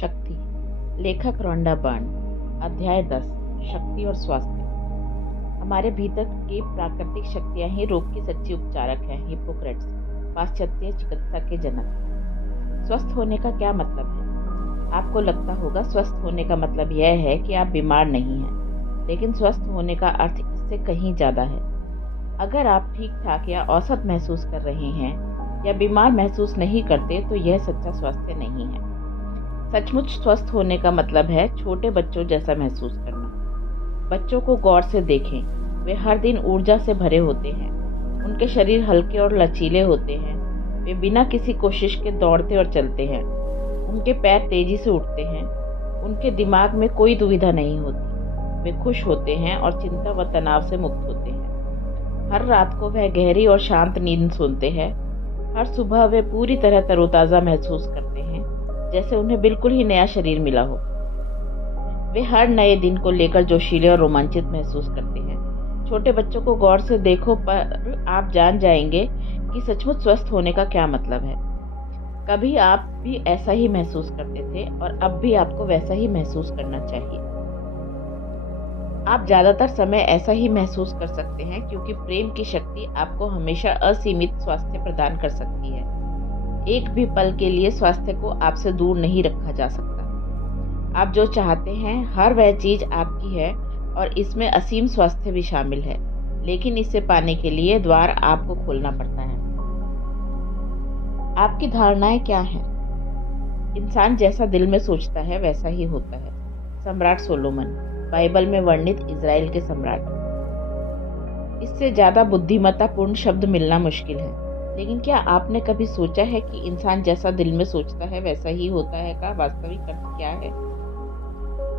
शक्ति। लेखक Rhonda Byrne. अध्याय 10। शक्ति और स्वास्थ्य। हमारे भीतर की प्राकृतिक शक्तियां ही रोग की सच्ची उपचारक हैं। हिप्पोक्रेट्स, पाश्चात्य चिकित्सा के जनक। स्वस्थ होने का क्या मतलब है? आपको लगता होगा स्वस्थ होने का मतलब यह है कि आप बीमार नहीं हैं, लेकिन स्वस्थ होने का अर्थ इससे कहीं ज़्यादा है। अगर आप ठीक ठाक या औसत महसूस कर रहे हैं या बीमार महसूस नहीं करते तो यह सच्चा स्वास्थ्य नहीं है। सचमुच स्वस्थ होने का मतलब है छोटे बच्चों जैसा महसूस करना। बच्चों को गौर से देखें, वे हर दिन ऊर्जा से भरे होते हैं। उनके शरीर हल्के और लचीले होते हैं। वे बिना किसी कोशिश के दौड़ते और चलते हैं। उनके पैर तेजी से उठते हैं। उनके दिमाग में कोई दुविधा नहीं होती। वे खुश होते हैं और चिंता व तनाव से मुक्त होते हैं। हर रात को वह गहरी और शांत नींद सोते हैं। हर सुबह वे पूरी तरह तरोताज़ा महसूस करते हैं, जैसे उन्हें बिल्कुल ही नया शरीर मिला हो। वे हर नए दिन को लेकर जोशीले और रोमांचित महसूस करते हैं। छोटे बच्चों को गौर से देखो पर आप जान जाएंगे कि सचमुच स्वस्थ होने का क्या मतलब है। कभी आप भी ऐसा ही महसूस करते थे और अब भी आपको वैसा ही महसूस करना चाहिए। आप ज़्यादातर समय ऐसा ही महसूस कर सकते हैं क्योंकि प्रेम की शक्ति आपको हमेशा असीमित स्वास्थ्य प्रदान कर सकती है। एक भी पल के लिए स्वास्थ्य को आपसे दूर नहीं रखा जा सकता। आप जो चाहते हैं हर वह चीज़ आपकी है और इसमें असीम स्वास्थ्य भी शामिल है, लेकिन इसे पाने के लिए द्वार आपको खोलना पड़ता है। आपकी धारणाएं क्या हैं? इंसान जैसा दिल में सोचता है वैसा ही होता है। सम्राट सोलोमन, बाइबल में वर्णित इज़राइल के सम्राट। इससे ज़्यादा बुद्धिमत्तापूर्ण शब्द मिलना मुश्किल है। लेकिन क्या आपने कभी सोचा है कि इंसान जैसा दिल में सोचता है वैसा ही होता है का वास्तविक अर्थ क्या है?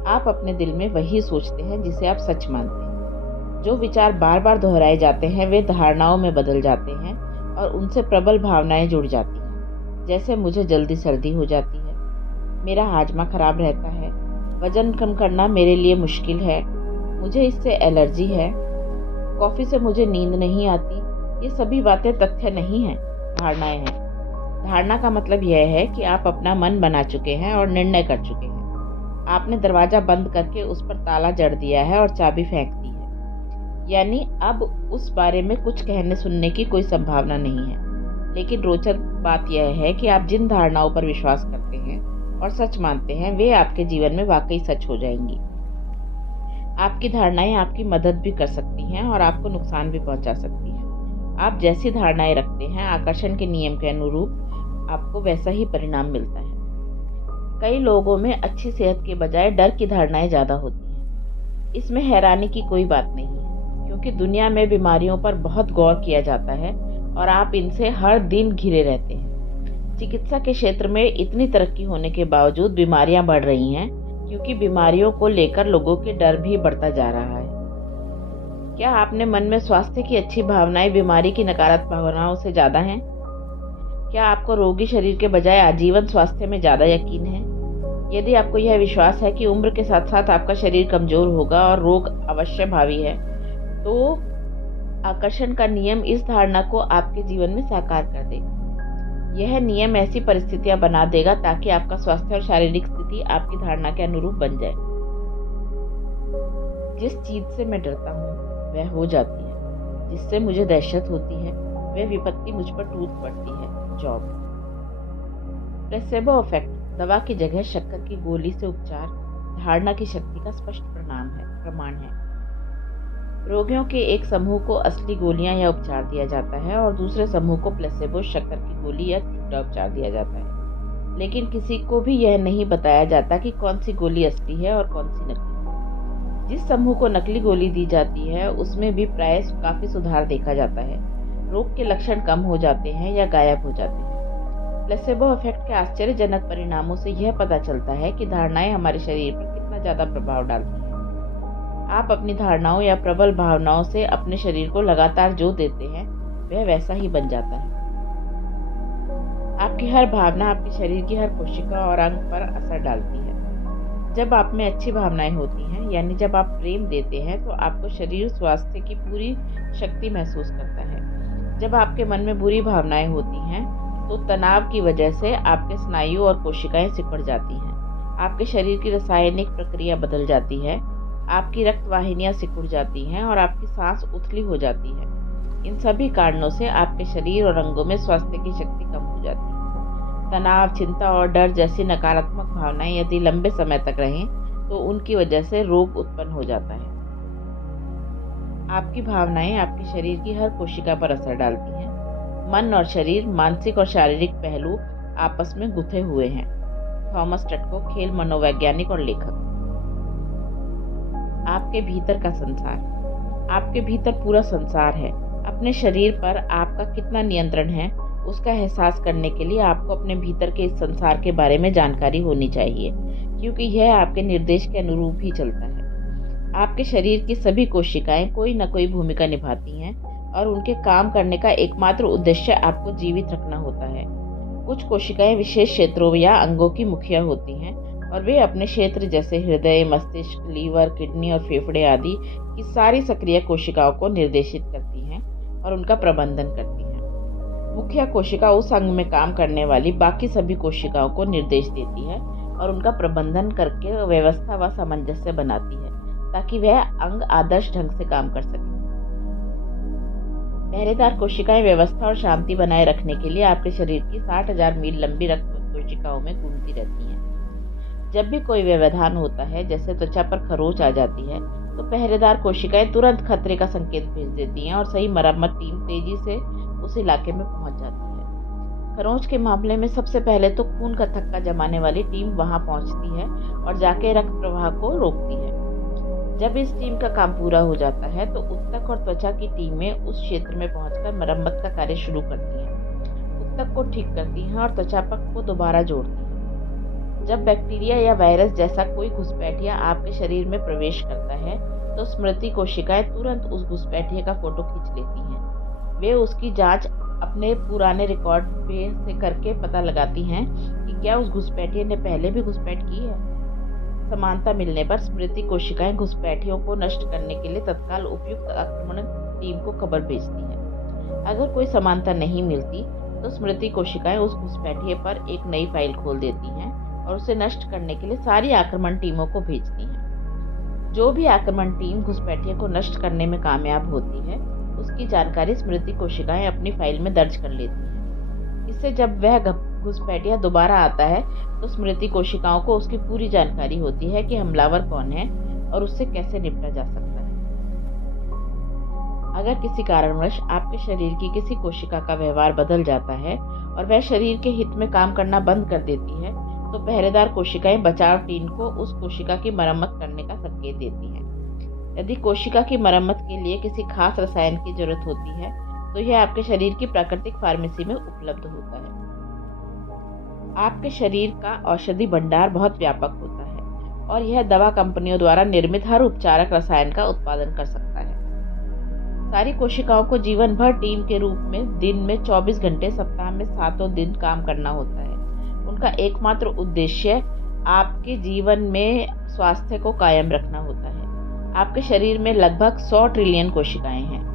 आप अपने दिल में वही सोचते हैं जिसे आप सच मानते हैं। जो विचार बार बार दोहराए जाते हैं वे धारणाओं में बदल जाते हैं और उनसे प्रबल भावनाएं जुड़ जाती हैं। जैसे मुझे जल्दी सर्दी हो जाती है, मेरा हाजमा खराब रहता है, वजन कम करना मेरे लिए मुश्किल है, मुझे इससे एलर्जी है, कॉफ़ी से मुझे नींद नहीं आती। ये सभी बातें तथ्य नहीं हैं, धारणाएं हैं। धारणा का मतलब यह है कि आप अपना मन बना चुके हैं और निर्णय कर चुके हैं। आपने दरवाज़ा बंद करके उस पर ताला जड़ दिया है और चाबी फेंक दी है। यानी अब उस बारे में कुछ कहने सुनने की कोई संभावना नहीं है। लेकिन रोचक बात यह है कि आप जिन धारणाओं पर विश्वास करते हैं और सच मानते हैं वे आपके जीवन में वाकई सच हो जाएंगी। आपकी धारणाएं आपकी मदद भी कर सकती हैं और आपको नुकसान भी पहुंचा सकती हैं। आप जैसी धारणाएं रखते हैं, आकर्षण के नियम के अनुरूप आपको वैसा ही परिणाम मिलता है। कई लोगों में अच्छी सेहत के बजाय डर की धारणाएं ज़्यादा होती हैं। इसमें हैरानी की कोई बात नहीं है, क्योंकि दुनिया में बीमारियों पर बहुत गौर किया जाता है और आप इनसे हर दिन घिरे रहते हैं। चिकित्सा के क्षेत्र में इतनी तरक्की होने के बावजूद बीमारियां बढ़ रही हैं, क्योंकि बीमारियों को लेकर लोगों के डर भी बढ़ता जा रहा है। क्या आपने मन में स्वास्थ्य की अच्छी भावनाएं बीमारी की नकारात्मक भावनाओं से ज़्यादा हैं? क्या आपको रोगी शरीर के बजाय आजीवन स्वास्थ्य में ज़्यादा यकीन है? यदि आपको यह विश्वास है कि उम्र के साथ साथ आपका शरीर कमज़ोर होगा और रोग अवश्य भावी है, तो आकर्षण का नियम इस धारणा को आपके जीवन में साकार कर देगा। यह नियम ऐसी परिस्थितियां बना देगा ताकि आपका स्वास्थ्य और शारीरिक स्थिति आपकी धारणा के अनुरूप बन जाए। जिस चीज से मैं डरता हूँ वह हो जाती है। जिससे मुझे दहशत होती है वह विपत्ति मुझ पर टूट पड़ती है। जॉब। प्लेसेबो इफेक्ट, दवा की जगह शक्कर की गोली से उपचार, धारणा की शक्ति का स्पष्ट प्रमाण है। रोगियों के एक समूह को असली गोलियां या उपचार दिया जाता है और दूसरे समूह को प्लेसेबो शक्कर की गोली या झूठा उपचार दिया जाता है। लेकिन किसी को भी यह नहीं बताया जाता कि कौन सी गोली असली है और कौन सी नकली। जिस समूह को नकली गोली दी जाती है उसमें भी प्राय काफी सुधार देखा जाता है। रोग के लक्षण कम हो जाते हैं या गायब हो जाते हैं। प्लेसेबो इफेक्ट के आश्चर्यजनक परिणामों से यह पता चलता है कि धारणाएं हमारे शरीर पर कितना ज्यादा प्रभाव डालती हैं। आप अपनी धारणाओं या प्रबल भावनाओं से अपने शरीर को लगातार जो देते हैं वह वैसा ही बन जाता है। आपकी हर भावना आपके शरीर की हर कोशिका और अंग पर असर डालती है। जब आप में अच्छी भावनाएं होती हैं, यानी जब आप प्रेम देते हैं, तो आपको शरीर स्वास्थ्य की पूरी शक्ति महसूस करता है। जब आपके मन में बुरी भावनाएं होती हैं तो तनाव की वजह से आपके स्नायु और कोशिकाएं सिकुड़ जाती हैं। आपके शरीर की रासायनिक प्रक्रिया बदल जाती है, आपकी रक्त वाहिनियां सिकुड़ जाती हैं और आपकी सांस उथली हो जाती है। इन सभी कारणों से आपके शरीर और अंगों में स्वास्थ्य की शक्ति कम हो जाती है। तनाव, चिंता और डर जैसी नकारात्मक भावनाएं यदि लंबे समय तक रहें तो उनकी वजह से रोग उत्पन्न हो जाता है। आपकी भावनाएं आपके शरीर की हर कोशिका पर असर डालती हैं। मन और शरीर, मानसिक और शारीरिक पहलू आपस में गुथे हुए हैं। थॉमस टटको, खेल मनोवैज्ञानिक और लेखक। आपके भीतर का संसार। आपके भीतर पूरा संसार है। अपने शरीर पर आपका कितना नियंत्रण है, उसका एहसास करने के लिए आपको अपने भीतर के इस संसार के बारे में जानकारी होनी चाहिए, क्योंकि यह आपके निर्देश के अनुरूप ही चलता है। आपके शरीर की सभी कोशिकाएं कोई न कोई भूमिका निभाती हैं और उनके काम करने का एकमात्र उद्देश्य आपको जीवित रखना होता है। कुछ कोशिकाएं विशेष क्षेत्रों या अंगों की मुखिया होती हैं और वे अपने क्षेत्र जैसे हृदय, मस्तिष्क, लीवर, किडनी और फेफड़े आदि की सारी सक्रिय कोशिकाओं को निर्देशित करती हैं और उनका प्रबंधन करती हैं। मुख्य कोशिका उस अंग में काम करने वाली बाकी सभी कोशिकाओं को निर्देश देती है और उनका प्रबंधन करके व्यवस्था व सामंजस्य बनाती है ताकि वह अंग आदर्श ढंग से काम कर सके। पहरेदार कोशिकाएं व्यवस्था और शांति बनाए रखने के लिए आपके शरीर की 60,000 मील लंबी रक्त कोशिकाओं में घूमती रहती हैं। जब भी कोई व्यवधान होता है, जैसे त्वचा पर खरोंच आ जाती है, तो पहरेदार कोशिकाएं तुरंत खतरे का संकेत भेज देती हैं और सही मरम्मत टीम तेजी से उस इलाके में पहुंच जाती है। खरोंच के मामले में सबसे पहले तो खून का थक्का जमाने वाली टीम वहां पहुंचती है और जाके रक्त प्रवाह को रोकती है। जब इस टीम का काम पूरा हो जाता है तो ऊतक और त्वचा की टीमें उस क्षेत्र में पहुंचकर मरम्मत का कार्य शुरू करती हैं। ऊतक को ठीक करती हैं और त्वचापक को दोबारा जोड़ती हैं। जब बैक्टीरिया या वायरस जैसा कोई घुसपैठिया आपके शरीर में प्रवेश करता है तो स्मृति कोशिकाएं तुरंत उस घुसपैठिए का फोटो खींच लेती हैं। वे उसकी जांच अपने पुराने रिकॉर्ड से करके पता लगाती हैं कि क्या उस घुसपैठिए ने पहले भी घुसपैठ की है। समानता मिलने पर स्मृति कोशिकाएं घुसपैठियों को नष्ट करने के लिए तत्काल उपयुक्त आक्रमण टीम को खबर भेजती हैं। अगर कोई समानता नहीं मिलती तो स्मृति कोशिकाएं उस घुसपैठिए पर एक नई फाइल खोल देती हैं और उसे नष्ट करने के लिए सारी आक्रमण टीमों को भेजती हैं। जो भी आक्रमण टीम घुसपैठिए को नष्ट करने में कामयाब होती है, उसकी जानकारी स्मृति कोशिकाएं अपनी फाइल में दर्ज कर लेती हैं। इससे जब वह घुसपैठिया दोबारा आता है तो स्मृति कोशिकाओं को उसकी पूरी जानकारी होती है कि हमलावर कौन है और उससे कैसे निपटा जा सकता है। अगर किसी कारणवश आपके शरीर की किसी कोशिका का व्यवहार बदल जाता है और वह शरीर के हित में काम करना बंद कर देती है तो पहरेदार कोशिकाएं बचाव टीम को उस कोशिका की मरम्मत करने का संकेत देती हैं। यदि कोशिका की मरम्मत के लिए किसी खास रसायन की जरूरत होती है तो यह आपके शरीर की प्राकृतिक फार्मेसी में उपलब्ध होता है। आपके शरीर का औषधि भंडार बहुत व्यापक होता है और यह दवा कंपनियों द्वारा निर्मित हर उपचारक रसायन का उत्पादन कर सकता है। सारी कोशिकाओं को जीवन भर टीम के रूप में दिन में 24 घंटे, सप्ताह में 7 दिन काम करना होता है। उनका एकमात्र उद्देश्य आपके जीवन में स्वास्थ्य को कायम रखना होता है। आपके शरीर में लगभग 100 ट्रिलियन कोशिकाएं हैं,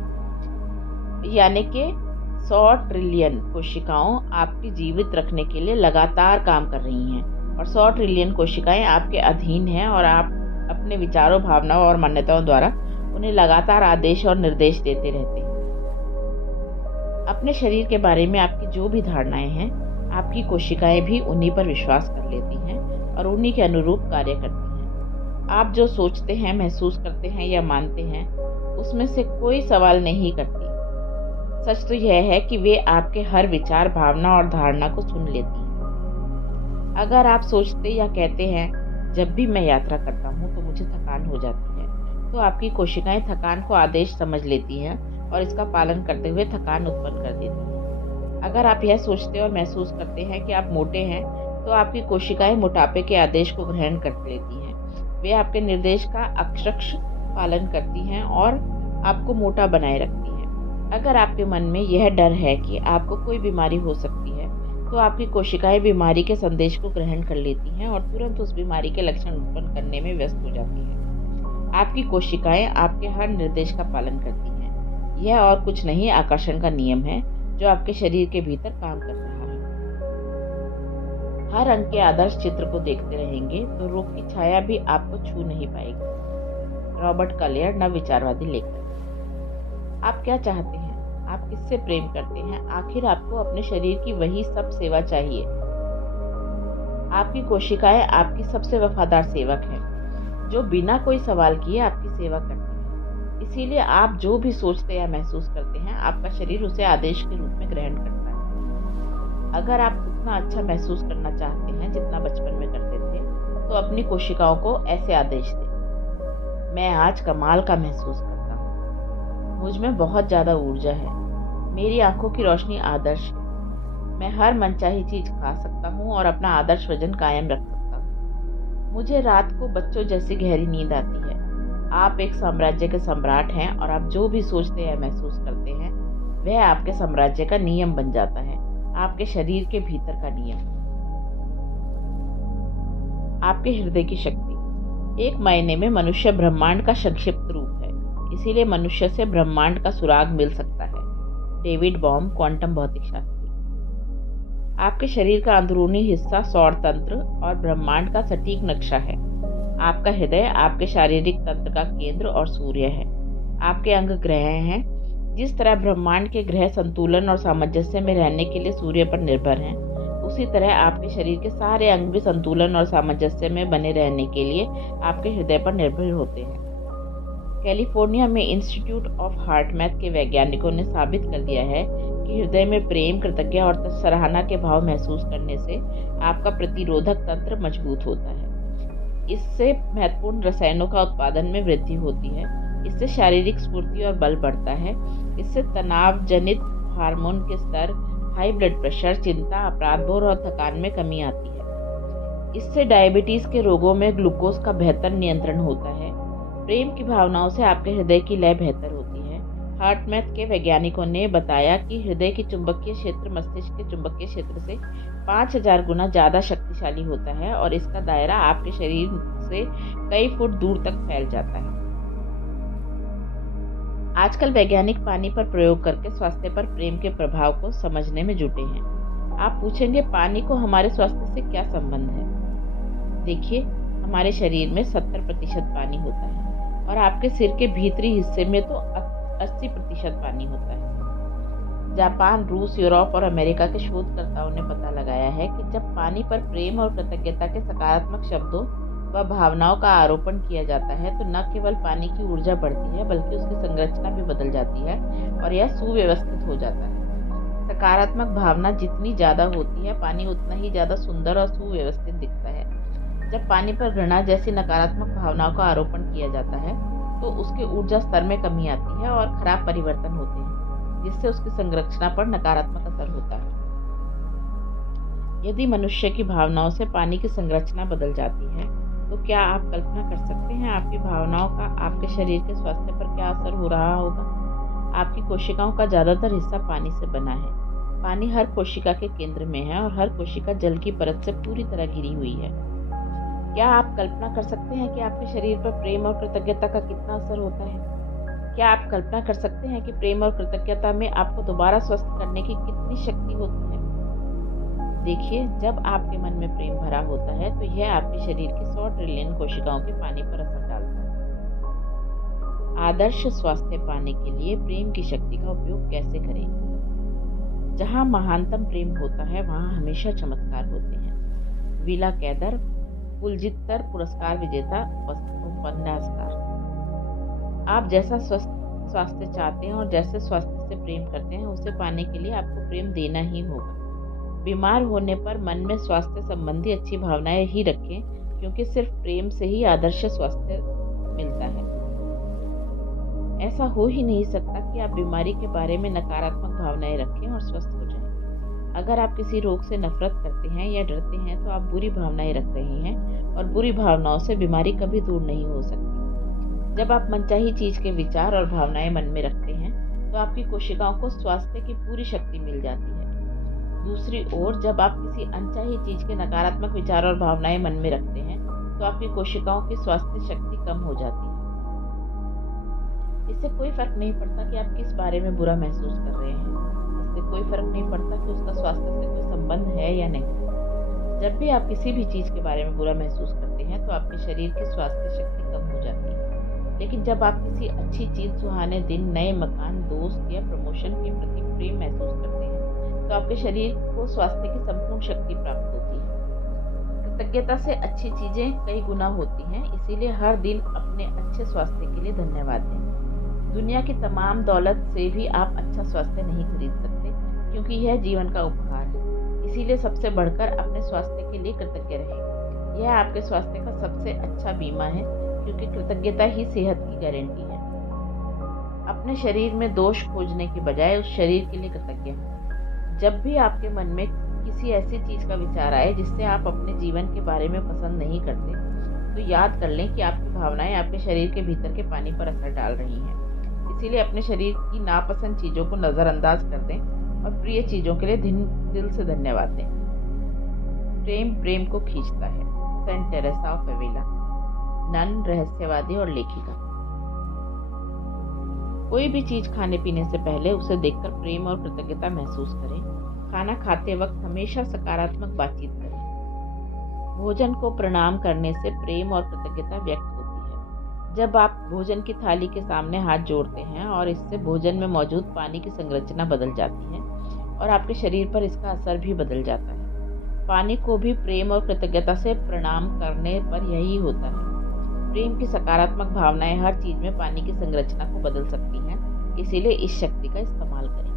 यानी कि 100 ट्रिलियन कोशिकाओं आपकी जीवित रखने के लिए लगातार काम कर रही हैं और 100 ट्रिलियन कोशिकाएं आपके अधीन हैं और आप अपने विचारों, भावनाओं और मान्यताओं द्वारा उन्हें लगातार आदेश और निर्देश देते रहते हैं। अपने शरीर के बारे में आपकी जो भी धारणाएं हैं, आपकी कोशिकाएं भी उन्हीं पर विश्वास कर लेती हैं और उन्हीं के अनुरूप कार्य करती हैं। आप जो सोचते हैं, महसूस करते हैं या मानते हैं, उसमें से कोई सवाल नहीं करती। सच तो यह है कि वे आपके हर विचार, भावना और धारणा को सुन लेती हैं। अगर आप सोचते या कहते हैं, जब भी मैं यात्रा करता हूँ तो मुझे थकान हो जाती है, तो आपकी कोशिकाएं थकान को आदेश समझ लेती हैं और इसका पालन करते हुए थकान उत्पन्न कर देती हैं। अगर आप यह सोचते और महसूस करते हैं कि आप मोटे हैं, तो आपकी कोशिकाएं मोटापे के आदेश को ग्रहण कर लेती हैं। वे आपके निर्देश का अक्षरशः पालन करती हैं और आपको मोटा बनाए रखती हैं। अगर आपके मन में यह डर है कि आपको कोई बीमारी हो सकती है, तो आपकी कोशिकाएं बीमारी के संदेश को ग्रहण कर लेती हैं और तुरंत उस बीमारी के लक्षण उत्पन्न करने में व्यस्त हो जाती हैं। आपकी कोशिकाएं आपके हर निर्देश का पालन करती हैं। यह और कुछ नहीं, आकर्षण का नियम है जो आपके शरीर के भीतर काम कर रहा है। हर अंक के आदर्श चित्र को देखते रहेंगे तो रोग की छाया भी आपको छू नहीं पाएगी। रॉबर्ट कलियर, नवविचारवादी लेखक। आप क्या चाहते हैं? आप किससे प्रेम करते हैं? आखिर आपको अपने शरीर की वही सब सेवा चाहिए। आपकी कोशिकाएं आपकी सबसे वफादार सेवक हैं, जो बिना कोई सवाल किए आपकी सेवा करती हैं। इसीलिए आप जो भी सोचते या महसूस करते हैं, आपका शरीर उसे आदेश के रूप में ग्रहण करता है। अगर आप उतना अच्छा महसूस करना चाहते हैं जितना बचपन में करते थे, तो अपनी कोशिकाओं को ऐसे आदेश दें, मैं आज कमाल का महसूस करता हूँ, मुझ में बहुत ज़्यादा ऊर्जा है, मेरी आंखों की रोशनी आदर्श है, मैं हर मनचाही चीज खा सकता हूँ और अपना आदर्श वजन कायम रख सकता हूँ, मुझे रात को बच्चों जैसी गहरी नींद आती है। आप एक साम्राज्य के सम्राट हैं और आप जो भी सोचते या महसूस करते हैं वह आपके साम्राज्य का नियम बन जाता है, आपके शरीर के भीतर का नियम। आपके हृदय की शक्ति। एक मायने में मनुष्य ब्रह्मांड का संक्षिप्त रूप है, इसीलिए मनुष्य से ब्रह्मांड का सुराग मिल सकता है। डेविड बॉम, क्वांटम भौतिक शास्त्री। आपके शरीर का अंदरूनी हिस्सा सौर तंत्र और ब्रह्मांड का सटीक नक्शा है। आपका हृदय आपके शारीरिक तंत्र का केंद्र और सूर्य है। आपके अंग ग्रह हैं। जिस तरह ब्रह्मांड के ग्रह संतुलन और सामंजस्य में रहने के लिए सूर्य पर निर्भर हैं, उसी तरह आपके शरीर के सारे अंग भी संतुलन और सामंजस्य में बने रहने के लिए आपके हृदय पर निर्भर होते हैं। कैलिफोर्निया में इंस्टीट्यूट ऑफ हार्ट मैथ के वैज्ञानिकों ने साबित कर दिया है कि हृदय में प्रेम, कृतज्ञता और सराहना के भाव महसूस करने से आपका प्रतिरोधक तंत्र मजबूत होता है। इससे महत्वपूर्ण रसायनों का उत्पादन में वृद्धि होती है। इससे शारीरिक स्फूर्ति और बल बढ़ता है। इससे तनाव जनित हार्मोन के स्तर, हाई ब्लड प्रेशर, चिंता, अपराधबोध और थकान में कमी आती है। इससे डायबिटीज के रोगों में ग्लूकोज का बेहतर नियंत्रण होता है। प्रेम की भावनाओं से आपके हृदय की लय बेहतर होती है। हार्ट मैथ के वैज्ञानिकों ने बताया कि हृदय की चुंबकीय क्षेत्र मस्तिष्क के चुंबकीय क्षेत्र से 5000 गुना ज़्यादा शक्तिशाली होता है और इसका दायरा आपके शरीर से कई फुट दूर तक फैल जाता है। आजकल वैज्ञानिक पानी पर प्रयोग करके स्वास्थ्य पर प्रेम के प्रभाव को समझने में जुटे हैं। आप पूछेंगे, पानी को हमारे स्वास्थ्य से क्या संबंध है? देखिए, हमारे शरीर में 70% पानी होता है और आपके सिर के भीतरी हिस्से में तो 80% पानी होता है। जापान, रूस, यूरोप और अमेरिका के शोधकर्ताओं ने पता लगाया है कि जब पानी पर प्रेम और कृतज्ञता के सकारात्मक शब्दों व भावनाओं का आरोपण किया जाता है तो न केवल पानी की ऊर्जा बढ़ती है बल्कि उसकी संरचना भी बदल जाती है और यह सुव्यवस्थित हो जाता है। सकारात्मक भावना जितनी ज़्यादा होती है, पानी उतना ही ज़्यादा सुंदर और सुव्यवस्थित दिखता है। जब पानी पर घृणा जैसी नकारात्मक भावनाओं का आरोपण किया जाता है तो उसके ऊर्जा स्तर में कमी आती है और खराब परिवर्तन होते हैं, जिससे उसकी संरचना पर नकारात्मक असर होता है। यदि मनुष्य की भावनाओं से पानी की संरचना बदल जाती है तो क्या आप कल्पना कर सकते हैं आपकी भावनाओं का आपके शरीर के स्वास्थ्य पर क्या असर हो रहा होगा? आपकी कोशिकाओं का ज़्यादातर हिस्सा पानी से बना है। पानी हर कोशिका के केंद्र में है और हर कोशिका जल की परत से पूरी तरह घिरी हुई है। क्या आप कल्पना कर सकते हैं कि आपके शरीर पर प्रेम और कृतज्ञता का कितना असर होता है? क्या आप कल्पना कर सकते हैं कि प्रेम और कृतज्ञता में आपको दोबारा स्वस्थ करने की कितनी शक्ति होती है? देखिए, जब आपके मन में प्रेम भरा होता है तो यह आपके शरीर की 100 ट्रिलियन कोशिकाओं के पानी पर असर डालता है। आदर्श स्वास्थ्य पाने के लिए प्रेम की शक्ति का उपयोग कैसे करें? जहाँ महानतम प्रेम होता है वहाँ हमेशा चमत्कार होते हैं। विला कैदर, पुलित्जर पुरस्कार विजेता उपन्यासकार। आप जैसा स्वस्थ स्वास्थ्य चाहते हैं और जैसे स्वास्थ्य से प्रेम करते हैं, उसे पाने के लिए आपको प्रेम देना ही होगा। बीमार होने पर मन में स्वास्थ्य संबंधी अच्छी भावनाएं ही रखें, क्योंकि सिर्फ प्रेम से ही आदर्श स्वास्थ्य मिलता है। ऐसा हो ही नहीं सकता कि आप बीमारी के बारे में नकारात्मक भावनाएं रखें और स्वस्थ हो जाएं। अगर आप किसी रोग से नफरत करते हैं या डरते हैं तो आप बुरी भावनाएं रख रहे हैं और बुरी भावनाओं से बीमारी कभी दूर नहीं हो सकती। जब आप मनचाही चीज के विचार और भावनाएं मन में रखते हैं तो आपकी कोशिकाओं को स्वास्थ्य की पूरी शक्ति मिल जाती है। दूसरी ओर, जब आप किसी अनचाही चीज के नकारात्मक विचार और भावनाएं मन में रखते हैं तो आपकी कोशिकाओं की स्वास्थ्य शक्ति कम हो जाती है। इससे कोई फर्क नहीं पड़ता कि आप किस बारे में बुरा महसूस कर रहे हैं। इससे कोई फर्क नहीं पड़ता कि उसका स्वास्थ्य से कोई संबंध है या नहीं। जब भी आप किसी भी चीज़ के बारे में बुरा महसूस करते हैं तो आपके शरीर की स्वास्थ्य शक्ति कम हो जाती है। लेकिन जब आप किसी अच्छी चीज़, सुहाने दिन, नए मकान, दोस्त या प्रमोशन के प्रति प्रेम महसूस करते हैं तो आपके शरीर को स्वास्थ्य की संपूर्ण शक्ति प्राप्त होती है। कृतज्ञता से अच्छी चीज़ें कई गुना होती हैं, इसीलिए हर दिन अपने अच्छे स्वास्थ्य के लिए धन्यवाद दें। दुनिया की तमाम दौलत से भी आप अच्छा स्वास्थ्य नहीं खरीद सकते, क्योंकि यह जीवन का उपहार है। इसीलिए सबसे बढ़कर अपने स्वास्थ्य के लिए कृतज्ञ रहें। यह आपके स्वास्थ्य का सबसे अच्छा बीमा है, क्योंकि कृतज्ञता ही सेहत की गारंटी है। अपने शरीर में दोष खोजने के बजाय उस शरीर के लिए कृतज्ञ हों। जब भी आपके मन में किसी ऐसी चीज़ का विचार आए जिससे आप अपने जीवन के बारे में पसंद नहीं करते, तो याद कर लें कि आपकी भावनाएं आपके शरीर के भीतर के पानी पर असर डाल रही हैं। इसीलिए अपने शरीर की नापसंद चीज़ों को नज़रअंदाज कर दें और प्रिय चीज़ों के लिए दिल से धन्यवाद दें। प्रेम प्रेम को खींचता है। सेंट टेरेसा ऑफ अविला, नन, रहस्यवादी और लेखिका। कोई भी चीज़ खाने पीने से पहले उसे देखकर प्रेम और कृतज्ञता महसूस करें। खाना खाते वक्त हमेशा सकारात्मक बातचीत करें। भोजन को प्रणाम करने से प्रेम और कृतज्ञता व्यक्त होती है। जब आप भोजन की थाली के सामने हाथ जोड़ते हैं और इससे भोजन में मौजूद पानी की संरचना बदल जाती है और आपके शरीर पर इसका असर भी बदल जाता है। पानी को भी प्रेम और कृतज्ञता से प्रणाम करने पर यही होता है। प्रेम की सकारात्मक भावनाएं हर चीज में पानी की संरचना को बदल सकती हैं, इसीलिए इस शक्ति का इस्तेमाल करें।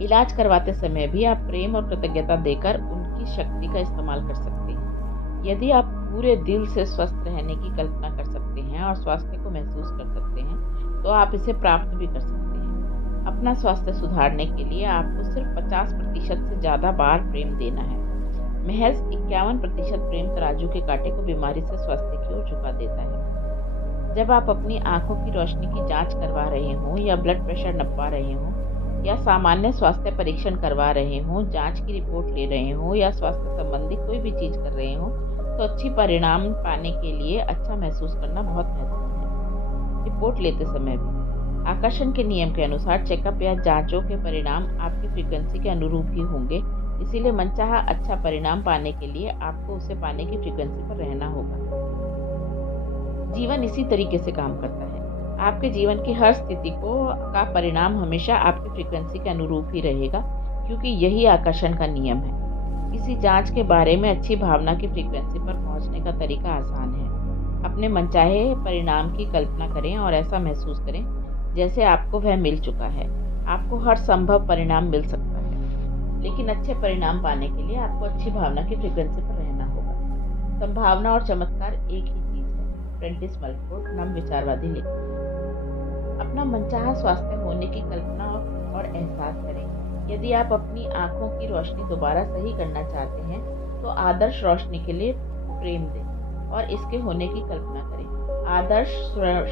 इलाज करवाते समय भी आप प्रेम और कृतज्ञता देकर उनकी शक्ति का इस्तेमाल कर सकते हैं। यदि आप पूरे दिल से स्वस्थ रहने की कल्पना कर सकते हैं और स्वास्थ्य को महसूस कर सकते हैं, तो आप इसे प्राप्त भी कर सकते हैं। अपना स्वास्थ्य सुधारने के लिए आपको सिर्फ 50% से ज़्यादा बार प्रेम देना है। महज 51% प्रेम तराजू के कांटे को बीमारी से स्वास्थ्य की ओर झुका देता है। जब आप अपनी आंखों की रोशनी की जांच करवा रहे हों या ब्लड प्रेशर नपवा रहे हों या सामान्य स्वास्थ्य परीक्षण करवा रहे हों, जांच की रिपोर्ट ले रहे हों या स्वास्थ्य संबंधी कोई भी चीज़ कर रहे हों, तो अच्छी परिणाम पाने के लिए अच्छा महसूस करना बहुत महत्वपूर्ण है। रिपोर्ट लेते समय भी आकर्षण के नियम के अनुसार चेकअप या जांचों के परिणाम आपकी फ्रीक्वेंसी के अनुरूप ही होंगे, इसीलिए मनचाहा अच्छा परिणाम पाने के लिए आपको उसे पाने की फ्रीक्वेंसी पर रहना होगा। जीवन इसी तरीके से काम करता है। आपके जीवन की हर स्थिति का परिणाम हमेशा आपकी फ्रीक्वेंसी के अनुरूप ही रहेगा, क्योंकि यही आकर्षण का नियम है। किसी जांच के बारे में अच्छी भावना की फ्रीक्वेंसी पर पहुंचने का तरीका आसान है। अपने मनचाहे परिणाम की कल्पना करें और ऐसा महसूस करें जैसे आपको वह मिल चुका है। आपको हर संभव परिणाम मिल सकता है, लेकिन अच्छे परिणाम पाने के लिए आपको अच्छी भावना की फ्रीक्वेंसी पर रहना होगा। संभावना और चमत्कार एक ही चीज़ है। प्रेंटिस मलफोर्ड, नम विचारवादी लेखक। अपना मनचाहा स्वास्थ्य होने की कल्पना और एहसास करें। यदि आप अपनी आंखों की रोशनी दोबारा सही करना चाहते हैं, तो आदर्श रोशनी के लिए प्रेम दें और इसके होने की कल्पना करें। आदर्श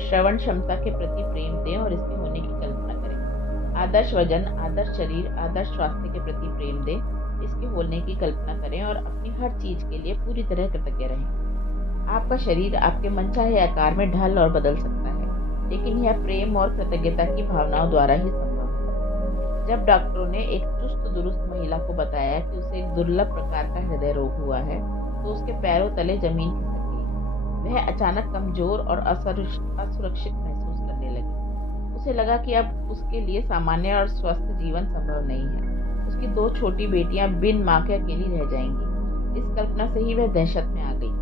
श्रवण क्षमता के प्रति प्रेम दें और इसके होने की कल्पना करें। आदर्श वजन, आदर्श शरीर, आदर्श स्वास्थ्य के प्रति प्रेम दें, इसके होने की कल्पना करें और अपनी हर चीज के लिए पूरी तरह कृतज्ञ रहें। आपका शरीर आपके मनचाहे आकार में ढल और बदल सकता है, लेकिन यह प्रेम और कृतज्ञता की भावनाओं द्वारा ही संभव है। जब डॉक्टरों ने एक चुस्त दुरुस्त महिला को बताया कि उसे एक दुर्लभ प्रकार का हृदय रोग हुआ है, तो उसके पैरों तले जमीन खिसक गई। वह अचानक कमजोर और असुरक्षित महसूस करने लगी। उसे लगा कि अब उसके लिए सामान्य और स्वस्थ जीवन संभव नहीं है। उसकी 2 छोटी बेटियां बिन मां के अकेली रह जाएंगी। इस कल्पना से ही वह दहशत में आ गई।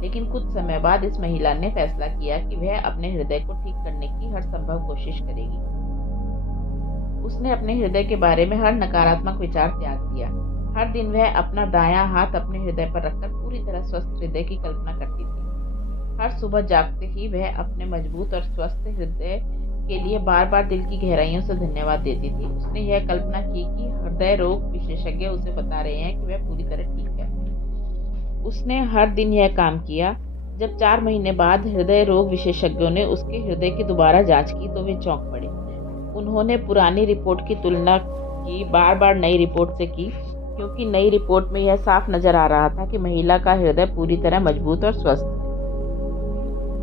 लेकिन कुछ समय बाद इस महिला ने फैसला किया कि वह अपने हृदय को ठीक करने की हर संभव कोशिश करेगी। उसने अपने हृदय के बारे में हर नकारात्मक विचार त्याग दिया। हर दिन वह अपना दायां हाथ अपने हृदय पर रखकर पूरी तरह स्वस्थ हृदय की कल्पना करती थी। हर सुबह जागते ही वह अपने मजबूत और स्वस्थ हृदय के लिए बार बार दिल की गहराइयों से धन्यवाद देती थी। उसने यह कल्पना की कि हृदय रोग विशेषज्ञ उसे बता रहे हैं कि वह पूरी तरह ठीक है। उसने हर दिन यह काम किया। जब 4 महीने बाद हृदय रोग विशेषज्ञों ने उसके हृदय की दोबारा जांच की तो वे चौंक पड़े। उन्होंने पुरानी रिपोर्ट की तुलना की बार बार नई रिपोर्ट से की, क्योंकि नई रिपोर्ट में यह साफ नजर आ रहा था कि महिला का हृदय पूरी तरह मजबूत और स्वस्थ है।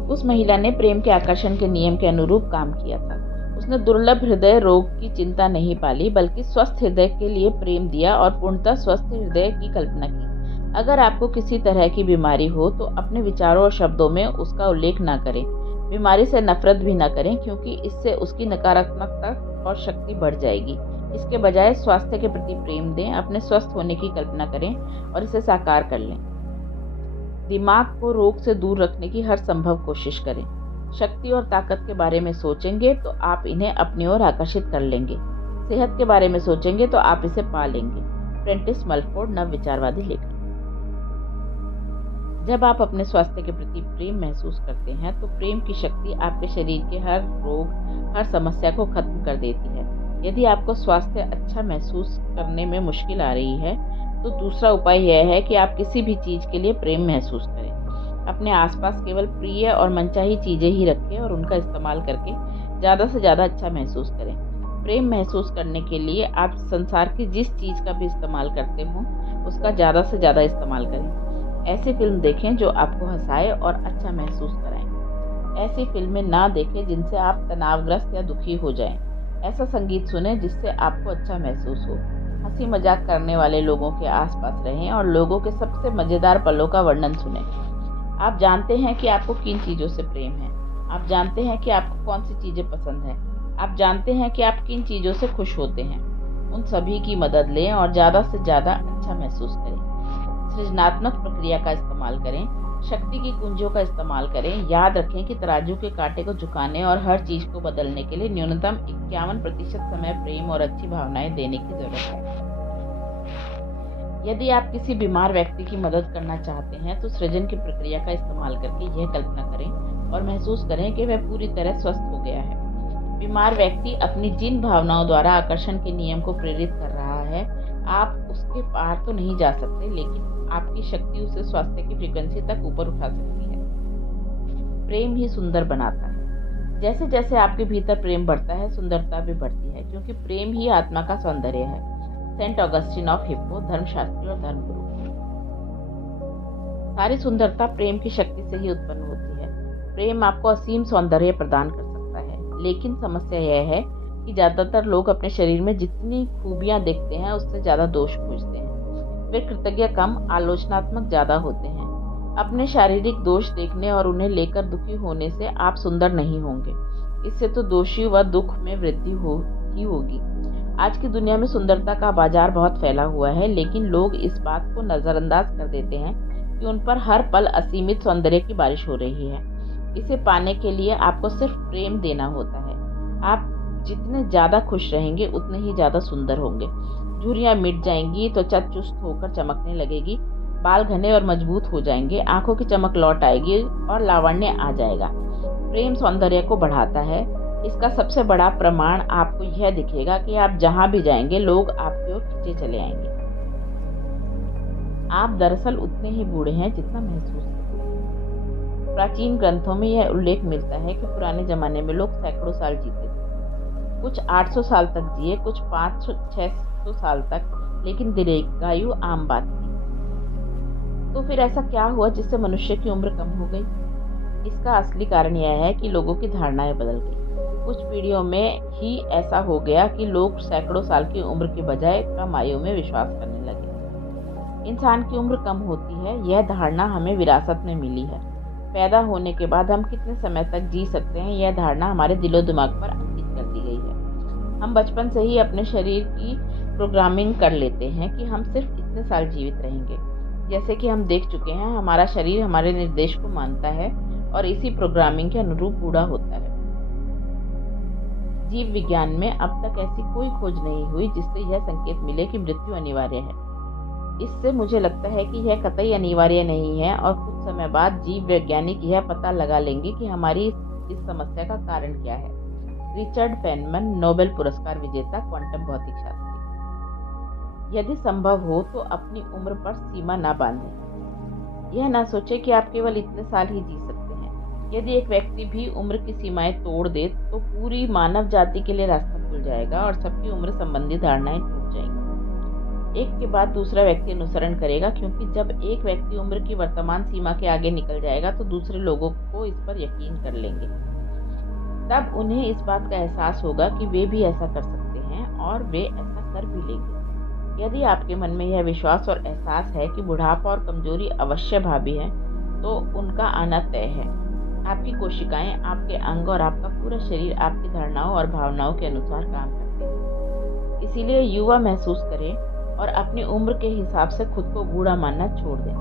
उस महिला ने प्रेम के आकर्षण के नियम के अनुरूप काम किया था। उसने उसने दुर्लभ हृदय रोग की चिंता नहीं पाली, बल्कि स्वस्थ हृदय के लिए प्रेम दिया और पूर्णतः स्वस्थ हृदय की कल्पना की। अगर आपको किसी तरह की बीमारी हो तो अपने विचारों और शब्दों में उसका उल्लेख न करें। बीमारी से नफरत भी न करें, क्योंकि इससे उसकी नकारात्मकता और शक्ति बढ़ जाएगी। इसके बजाय स्वास्थ्य के प्रति प्रेम दें, अपने स्वस्थ होने की कल्पना करें और इसे साकार कर लें। दिमाग को रोग से दूर रखने की हर संभव कोशिश करें। शक्ति और ताकत के बारे में सोचेंगे तो आप इन्हें अपनी ओर आकर्षित कर लेंगे। सेहत के बारे में सोचेंगे तो आप इसे पा लेंगे। प्रेंटिस मलफोर्ड, नव विचारवादी लेखक। जब आप अपने स्वास्थ्य के प्रति प्रेम महसूस करते हैं तो प्रेम की शक्ति आपके शरीर के हर रोग, हर समस्या को खत्म कर देती है। यदि आपको स्वास्थ्य अच्छा महसूस करने में मुश्किल आ रही है तो दूसरा उपाय यह है कि आप किसी भी चीज़ के लिए प्रेम महसूस करें। अपने आसपास केवल प्रिय और मनचाही चीज़ें ही रखें और उनका इस्तेमाल करके ज़्यादा से ज़्यादा अच्छा महसूस करें। प्रेम महसूस करने के लिए आप संसार की जिस चीज़ का भी इस्तेमाल करते हो उसका ज़्यादा से ज़्यादा इस्तेमाल करें। ऐसी फिल्म देखें जो आपको हंसाए और अच्छा महसूस कराएं। ऐसी फिल्में ना देखें जिनसे आप तनावग्रस्त या दुखी हो जाएं। ऐसा संगीत सुनें जिससे आपको अच्छा महसूस हो। हंसी मजाक करने वाले लोगों के आसपास रहें और लोगों के सबसे मज़ेदार पलों का वर्णन सुनें। आप जानते हैं कि आपको किन चीज़ों से प्रेम है। आप जानते हैं कि आपको कौन सी चीज़ें पसंद हैं। आप जानते हैं कि आप किन चीज़ों से खुश होते हैं। उन सभी की मदद लें और ज़्यादा से ज़्यादा अच्छा महसूस करें। सृजनात्मक प्रक्रिया का इस्तेमाल करें। शक्ति की कुंजियों का इस्तेमाल करें। याद रखें कि तराजू के कांटे को झुकाने और हर चीज़ को बदलने के लिए न्यूनतम 51% समय प्रेम और अच्छी भावनाएं देने की जरूरत है। यदि आप किसी बीमार व्यक्ति की मदद करना चाहते हैं तो सृजन की प्रक्रिया का इस्तेमाल करके यह कल्पना करें और महसूस करें कि वह पूरी तरह स्वस्थ हो गया है। बीमार व्यक्ति अपनी जिन भावनाओं द्वारा आकर्षण के नियम को प्रेरित कर रहा है, आप उसके पार तो नहीं जा सकते, लेकिन आपकी शक्ति उसे स्वास्थ्य की फ्रीक्वेंसी तक ऊपर उठा सकती है। प्रेम ही सुंदर बनाता है। जैसे जैसे आपके भीतर प्रेम बढ़ता है, सुंदरता भी बढ़ती है, क्योंकि प्रेम ही आत्मा का सौंदर्य है। सेंट ऑगस्टिन ऑफ हिप्पो, धर्मशास्त्री और धर्मगुरु। सारी सुंदरता प्रेम की शक्ति से ही उत्पन्न होती है। प्रेम आपको असीम सौंदर्य प्रदान कर सकता है, लेकिन समस्या यह है कि ज्यादातर लोग अपने शरीर में जितनी खूबियां देखते हैं उससे ज्यादा दोष खोजते हैं। वे कृतज्ञ कम, आलोचनात्मक ज्यादा होते हैं। अपने शारीरिक दोष देखने और उन्हें लेकर दुखी होने से आप सुंदर नहीं होंगे। इससे तो दोषी व दुख में वृद्धि होगी। आज की दुनिया में सुंदरता का बाजार बहुत फैला हुआ है, लेकिन लोग इस बात को नजरअंदाज कर देते हैं कि उन पर हर पल असीमित सौंदर्य की बारिश हो रही है। इसे पाने के लिए आपको सिर्फ प्रेम देना होता है। आप जितने ज्यादा खुश रहेंगे उतने ही ज्यादा सुंदर होंगे। झुर्रियां मिट जाएंगी, त्वचा चुस्त होकर चमकने लगेगी, बाल घने और मजबूत हो जाएंगे, आंखों की चमक लौट आएगी और लावण्य आ जाएगा। प्रेम सौंदर्य को बढ़ाता है। इसका सबसे बड़ा प्रमाण आपको यह दिखेगा कि आप जहां भी जाएंगे लोग आपकी ओर खींचे चले आएंगे। आप दरअसल उतने ही बूढ़े हैं जितना महसूस करते हैं। प्राचीन ग्रंथों में यह उल्लेख मिलता है कि पुराने जमाने में लोग सैकड़ों साल जीते थे। कुछ 800 साल तक जिए, कुछ 500-600 साल तक, लेकिन दीर्घायु आम बात थी। तो फिर ऐसा क्या हुआ जिससे मनुष्य की उम्र कम हो गई? इसका असली कारण यह है कि लोगों की धारणाएं बदल गई। कुछ पीढ़ियों में ही ऐसा हो गया कि लोग सैकड़ों साल की उम्र के बजाय कम आयु में विश्वास करने लगे। इंसान की उम्र कम होती है, यह धारणा हमें विरासत में मिली है। पैदा होने के बाद हम कितने समय तक जी सकते हैं, यह धारणा हमारे दिलो दिमाग पर अंकित कर दी गई है। हम बचपन से ही अपने शरीर की प्रोग्रामिंग कर लेते हैं कि हम सिर्फ इतने साल जीवित रहेंगे। जैसे कि हम देख चुके हैं, हमारा शरीर हमारे निर्देश को मानता है और इसी प्रोग्रामिंग के अनुरूप बूढ़ा होता है। जीव विज्ञान में अब तक ऐसी कोई खोज नहीं हुई जिससे यह संकेत मिले कि मृत्यु अनिवार्य है। इससे मुझे लगता है कि यह कतई अनिवार्य नहीं है और कुछ समय बाद जीव वैज्ञानिक यह पता लगा लेंगे कि हमारी इस समस्या का कारण क्या है। रिचर्ड फेनमैन, नोबेल पुरस्कार विजेता क्वांटम भौतिक शास्त्री। यदि संभव हो तो अपनी उम्र पर सीमा ना बांधें। यह ना सोचे कि आप केवल इतने साल ही जी सकते हैं। यदि एक व्यक्ति भी उम्र की सीमाएं तोड़ दे तो पूरी मानव जाति के लिए रास्ता खुल जाएगा और सबकी उम्र संबंधी धारणाएं टूट जाएंगी। एक के बाद दूसरा व्यक्ति अनुसरण करेगा, क्योंकि जब एक व्यक्ति उम्र की वर्तमान सीमा के आगे निकल जाएगा तो दूसरे लोगों को इस पर यकीन कर लेंगे। तब उन्हें इस बात का एहसास होगा कि वे भी ऐसा कर सकते हैं और वे ऐसा कर भी लेंगे। यदि आपके मन में यह विश्वास और एहसास है कि बुढ़ापा और कमजोरी अवश्य भावी है, तो उनका आना तय है। आपकी कोशिकाएं, आपके अंग और आपका पूरा शरीर आपकी धारणाओं और भावनाओं के अनुसार काम करते हैं। इसीलिए युवा महसूस करें और अपनी उम्र के हिसाब से खुद को बूढ़ा मानना छोड़ दें।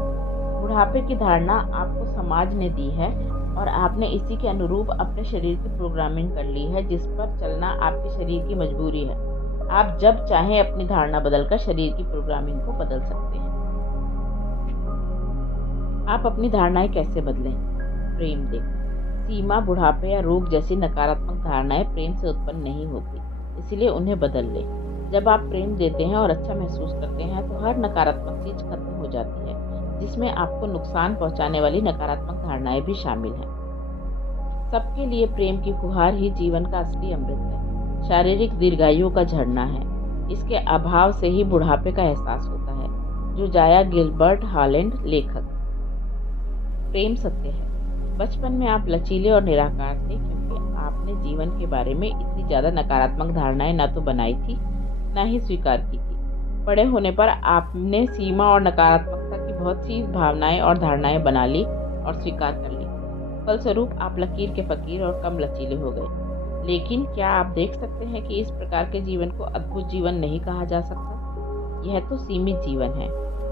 बुढ़ापे की धारणा आपको समाज ने दी है और आपने इसी के अनुरूप अपने शरीर की प्रोग्रामिंग कर ली है, जिस पर चलना आपके शरीर की मजबूरी है। आप जब चाहें अपनी धारणा बदलकर शरीर की प्रोग्रामिंग को बदल सकते हैं। आप अपनी धारणाएं कैसे बदलें? प्रेम देखें। सीमा, बुढ़ापे या रोग जैसी नकारात्मक धारणाएं प्रेम से उत्पन्न नहीं होती, इसलिए उन्हें बदल लें। जब आप प्रेम देते हैं और अच्छा महसूस करते हैं तो हर नकारात्मक चीज खत्म हो जाती है, जिसमें आपको नुकसान पहुंचाने वाली नकारात्मक धारणाएं भी शामिल हैं। सबके लिए प्रेम की फुहार ही जीवन का असली अमृत है, शारीरिक दीर्घायु का झरना है। इसके अभाव से ही बुढ़ापे का एहसास होता है। जो जाया गिलबर्ट हॉलैंड, लेखक। प्रेम सत्य है। बचपन में आप लचीले और निराकार थे, क्योंकि आपने जीवन के बारे में इतनी ज्यादा नकारात्मक धारणाएं ना तो बनाई थी, ना ही स्वीकार की थी। बड़े होने पर आपने सीमा और नकारात्मकता की बहुत सी भावनाएं और धारणाएं बना ली और स्वीकार कर ली। फलस्वरूप आप लकीर के फकीर और कम लचीले हो गए। लेकिन क्या आप देख सकते हैं कि इस प्रकार के जीवन को अद्भुत जीवन नहीं कहा जा सकता? यह तो सीमित जीवन है।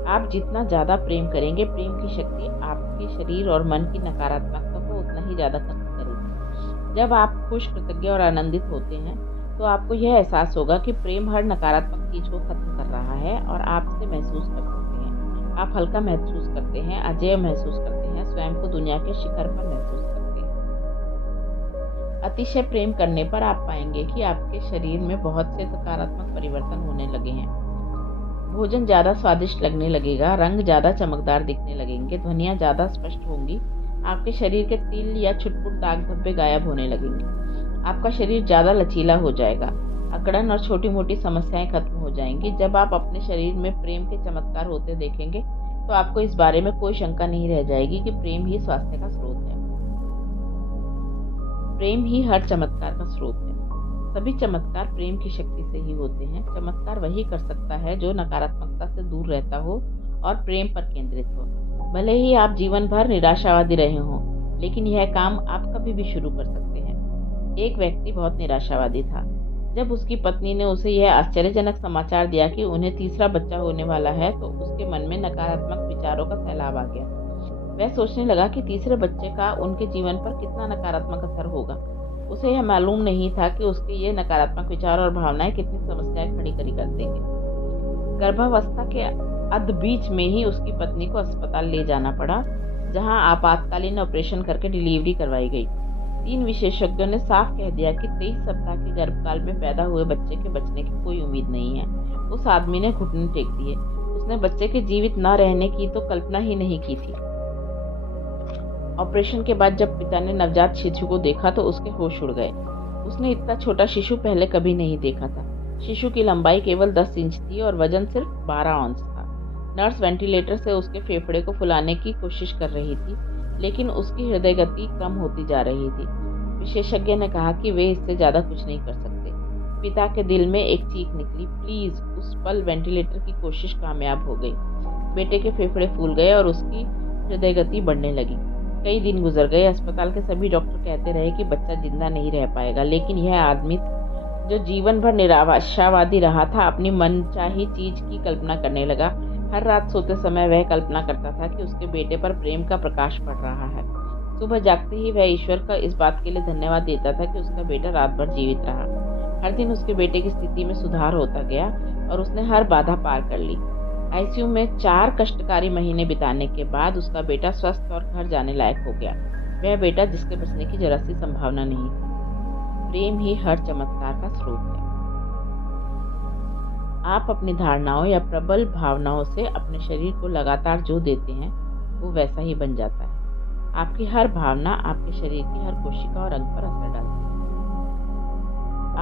आप जितना ज्यादा प्रेम करेंगे, प्रेम की शक्ति आपके शरीर और मन की नकारात्मकता को उतना ही ज्यादा खत्म करेगी। जब आप खुश, कृतज्ञ और आनंदित होते हैं तो आपको यह एहसास होगा कि प्रेम हर नकारात्मक चीज को खत्म कर रहा है और आप इसे महसूस कर सकते हैं। आप हल्का महसूस करते हैं, अजेय महसूस करते हैं, स्वयं को दुनिया के शिखर पर महसूस करते हैं। अतिशय प्रेम करने पर आप पाएंगे कि आपके शरीर में बहुत से सकारात्मक परिवर्तन होने लगे हैं। भोजन ज्यादा स्वादिष्ट लगने लगेगा, रंग ज्यादा चमकदार दिखने लगेंगे, ध्वनियां ज्यादा स्पष्ट होंगी, आपके शरीर के तिल या छुटपुट दाग धब्बे गायब होने लगेंगे, आपका शरीर ज्यादा लचीला हो जाएगा, अकड़न और छोटी मोटी समस्याएं खत्म हो जाएंगी। जब आप अपने शरीर में प्रेम के चमत्कार होते देखेंगे तो आपको इस बारे में कोई शंका नहीं रह जाएगी कि प्रेम ही स्वास्थ्य का स्रोत है। प्रेम ही हर चमत्कार का स्रोत है। सभी चमत्कार प्रेम की शक्ति से ही होते हैं। चमत्कार वही कर सकता है जो नकारात्मकता से दूर रहता हो और प्रेम पर केंद्रित हो। भले ही आप जीवन भर निराशावादी रहे हों, लेकिन यह काम आप कभी भी शुरू कर सकते हैं। एक व्यक्ति बहुत निराशावादी था। जब उसकी पत्नी ने उसे यह आश्चर्यजनक समाचार दिया कि उन्हें तीसरा बच्चा होने वाला है, तो उसके मन में नकारात्मक विचारों का सैलाब आ गया। वह सोचने लगा कि तीसरे बच्चे का उनके जीवन पर कितना नकारात्मक असर होगा। उसे यह मालूम नहीं था कि उसके ये नकारात्मक विचार और भावनाएं कितनी समस्याएं खड़ी कर देंगे। गर्भावस्था के अध बीच में ही उसकी पत्नी को अस्पताल ले जाना पड़ा, जहां आपातकालीन ऑपरेशन करके डिलीवरी करवाई गई। 3 विशेषज्ञों ने साफ कह दिया कि 23 सप्ताह के गर्भकाल में पैदा हुए बच्चे के बचने की कोई उम्मीद नहीं है। उस आदमी ने घुटने टेक दिए। उसने बच्चे के जीवित न रहने की तो कल्पना ही नहीं की थी। ऑपरेशन के बाद जब पिता ने नवजात शिशु को देखा तो उसके होश उड़ गए। उसने इतना छोटा शिशु पहले कभी नहीं देखा था। शिशु की लंबाई केवल 10 इंच थी और वजन सिर्फ 12 औंस था। नर्स वेंटिलेटर से उसके फेफड़े को फुलाने की कोशिश कर रही थी, लेकिन उसकी हृदय गति कम होती जा रही थी। विशेषज्ञ ने कहा कि वे इससे ज्यादा कुछ नहीं कर सकते। पिता के दिल में एक चीख निकली, प्लीज। उस पल वेंटिलेटर की कोशिश कामयाब हो गई। बेटे के फेफड़े फूल गए और उसकी हृदय गति बढ़ने लगी। कई दिन गुजर गए। अस्पताल के सभी डॉक्टर कहते रहे कि बच्चा जिंदा नहीं रह पाएगा, लेकिन यह आदमी जो जीवन भर निराशावादी रहा था, अपनी मनचाही चीज की कल्पना करने लगा। हर रात सोते समय वह कल्पना करता था कि उसके बेटे पर प्रेम का प्रकाश पड़ रहा है। सुबह जागते ही वह ईश्वर का इस बात के लिए धन्यवाद देता था कि उसका बेटा रात भर जीवित रहा। हर दिन उसके बेटे की स्थिति में सुधार होता गया और उसने हर बाधा पार कर ली। आईसीयू में 4 कष्टकारी महीने बिताने के बाद उसका बेटा स्वस्थ और घर जाने लायक हो गया। वह बेटा जिसके बचने की जरा सी संभावना नहीं थी। प्रेम ही हर चमत्कार का स्रोत है। आप अपनी धारणाओं या प्रबल भावनाओं से अपने शरीर को लगातार जो देते हैं, वो वैसा ही बन जाता है। आपकी हर भावना आपके शरीर की हर कोशिका और अंग पर असर डालती है।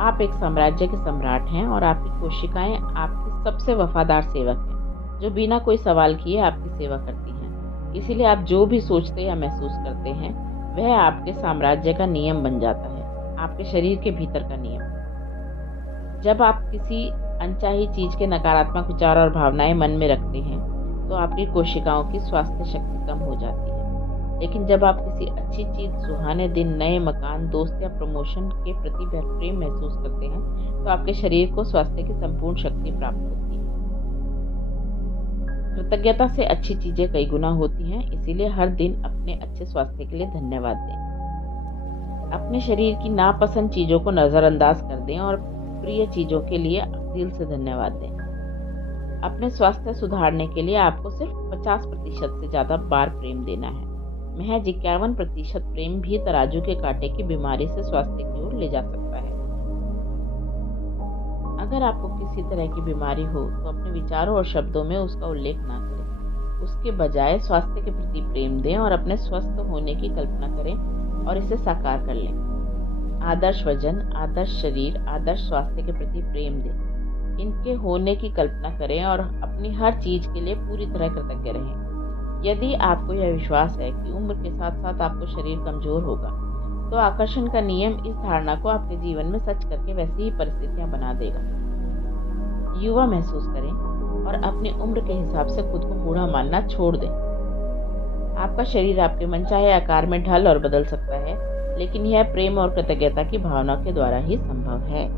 आप एक साम्राज्य के सम्राट हैं और आपकी कोशिकाएं आपकी सबसे वफादार सेवक हैं, जो बिना कोई सवाल किए आपकी सेवा करती हैं। इसीलिए आप जो भी सोचते या महसूस करते हैं, वह आपके साम्राज्य का नियम बन जाता है। आपके शरीर के भीतर का नियम। जब आप किसी अनचाही चीज के नकारात्मक विचार और भावनाएं मन में रखते हैं तो आपकी कोशिकाओं की स्वास्थ्य शक्ति कम हो जाती है। लेकिन जब आप किसी अच्छी चीज, सुहाने दिन, नए मकान, दोस्त या प्रमोशन के प्रति प्रेम महसूस करते हैं तो आपके शरीर को स्वास्थ्य की संपूर्ण शक्ति प्राप्त होती है। कृतज्ञता से अच्छी चीजें कई गुना होती हैं, इसीलिए हर दिन अपने अच्छे स्वास्थ्य के लिए धन्यवाद दें। अपने शरीर की नापसंद चीजों को नजरअंदाज कर दें और प्रिय चीजों के लिए दिल से धन्यवाद दें। अपने स्वास्थ्य सुधारने के लिए आपको सिर्फ 50% से ज्यादा बार प्रेम देना है। महज 51% प्रेम भी तराजू के कांटे की बीमारी से स्वास्थ्य की ओर ले जा सकता है। अगर आपको किसी तरह की बीमारी हो तो अपने विचारों और शब्दों में उसका उल्लेख ना करें। उसके बजाय स्वास्थ्य के प्रति प्रेम दें और अपने स्वस्थ होने की कल्पना करें और इसे साकार कर लें। आदर्श वजन, आदर्श शरीर, आदर्श स्वास्थ्य के प्रति प्रेम दें। इनके होने की कल्पना करें और अपनी हर चीज के लिए पूरी तरह कृतज्ञ रहें। यदि आपको यह विश्वास है कि उम्र के साथ साथ आपको शरीर कमजोर होगा तो आकर्षण का नियम इस धारणा को आपके जीवन में सच करके वैसी ही परिस्थितियां बना देगा। युवा महसूस करें और अपनी उम्र के हिसाब से खुद को बूढ़ा मानना छोड़ दें। आपका शरीर आपके मनचाहे आकार में ढल और बदल सकता है, लेकिन यह प्रेम और कृतज्ञता की भावना के द्वारा ही संभव है।